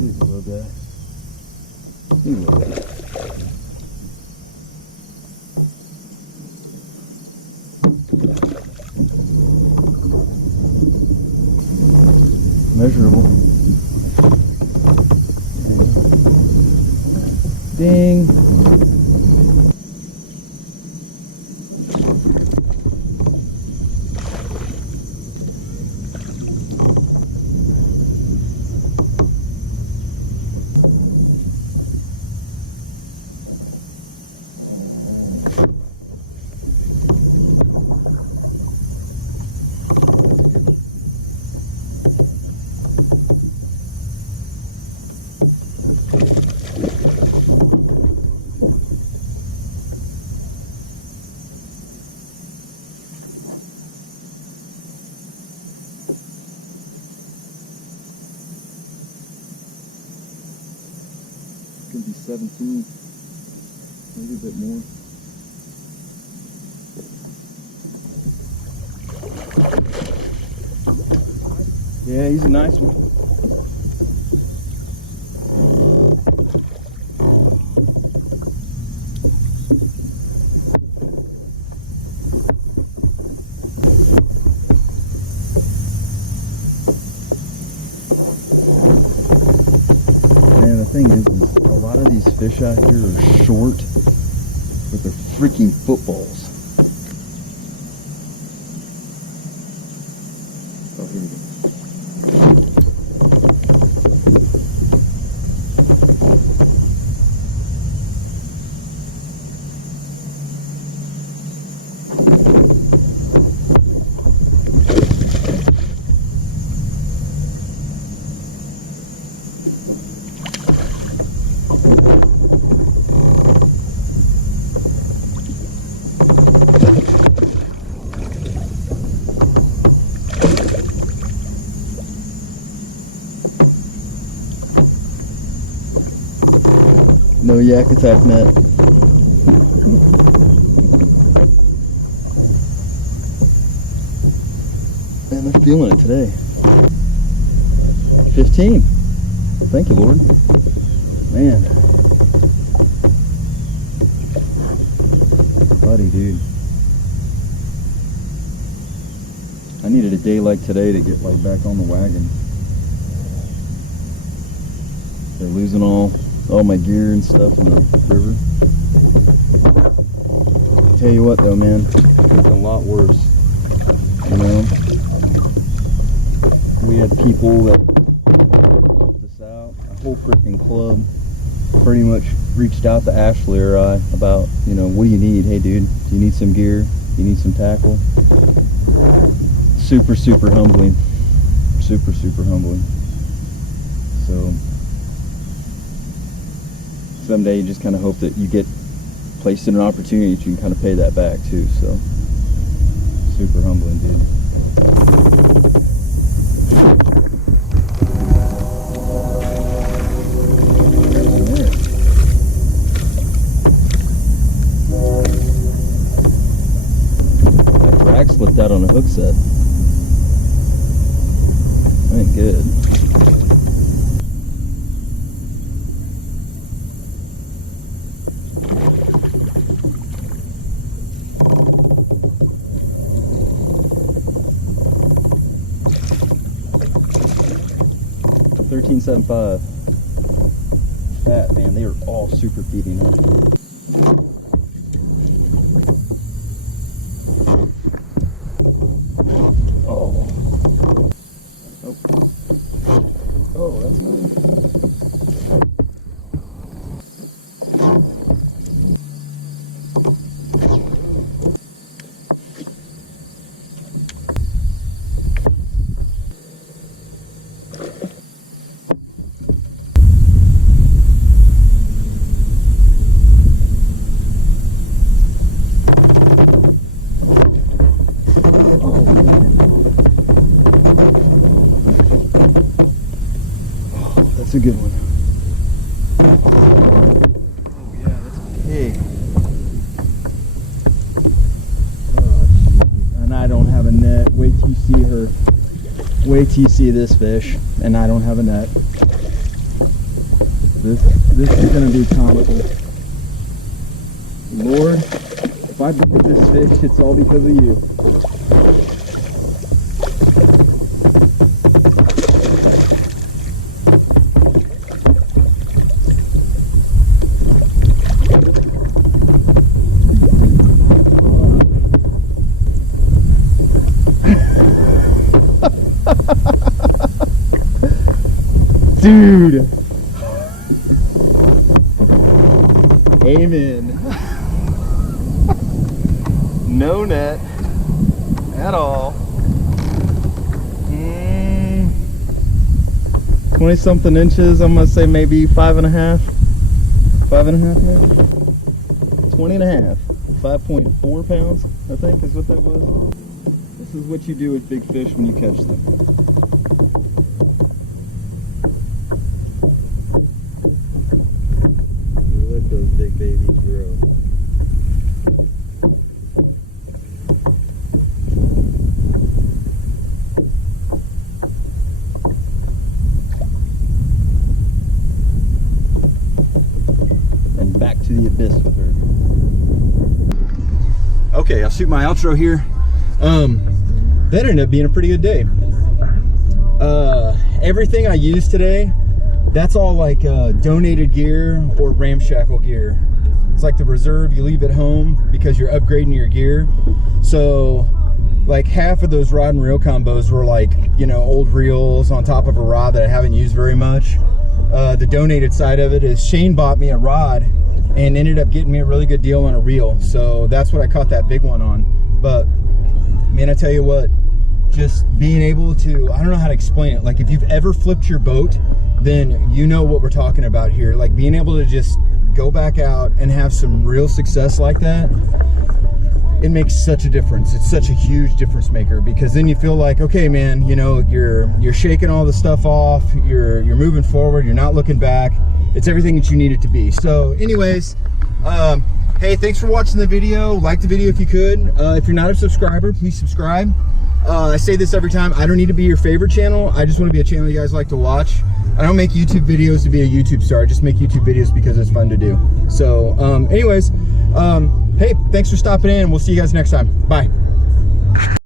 He's a little guy. He's a little guy. Measurable. Ding. Could be 17, maybe a bit more. Yeah, he's a nice one. Man, the thing is a lot of these fish out here are short, but they're freaking footballs. Oh, here we go. No yak attack net. Man, they're feeling it today. 15. Thank you, Lord. Man. Buddy, dude. I needed a day like today to get like back on the wagon. They're losing all my gear and stuff in the river. Tell you what though, man, it's a lot worse. You know, we had people that helped us out. A whole freaking club pretty much reached out to Ashley or I about, you know, what do you need? Hey dude, do you need some gear? You need some tackle? Super, super humbling. Super, super humbling. So someday you just kind of hope that you get placed in an opportunity that you can kind of pay that back too. So super humbling, dude. That drag slipped out on a hook set. That ain't good. $13.75. Fat, man, they are all super feeding up. Oh. Oh. Oh, that's nice. That's a good one. Oh yeah, that's a pig. Oh geez. And I don't have a net. Wait till you see her. Wait till you see this fish. And I don't have a net. This is gonna be comical. Lord, if I bit this fish, it's all because of you. Dude. Amen. No net at all. 20 something inches. I'm gonna say maybe 5.5. 5.5 maybe. 20 and a half. 5.4 pounds, I think is what that was. This is what you do with big fish when you catch them. Let those big babies grow. And back to the abyss with her. Okay, I'll shoot my outro here. That ended up being a pretty good day. Everything I used today, that's all like donated gear or ramshackle gear. It's like the reserve you leave at home because you're upgrading your gear. So like half of those rod and reel combos were like, you know, old reels on top of a rod that I haven't used very much. The donated side of it is Shane bought me a rod and ended up getting me a really good deal on a reel. So that's what I caught that big one on. But man, I tell you what, just being able to, I don't know how to explain it. Like if you've ever flipped your boat, then you know what we're talking about here. Like being able to just go back out and have some real success like that, it makes such a difference. It's such a huge difference maker, because then you feel like, okay man, you know, you're shaking all the stuff off, you're moving forward, you're not looking back. It's everything that you need it to be. So anyways, hey, thanks for watching the video. Like the video if you could. If you're not a subscriber, please subscribe. I say this every time, I don't need to be your favorite channel. I just want to be a channel you guys like to watch. I don't make YouTube videos to be a YouTube star. I just make YouTube videos because it's fun to do. So anyways, hey, thanks for stopping in. We'll see you guys next time. Bye.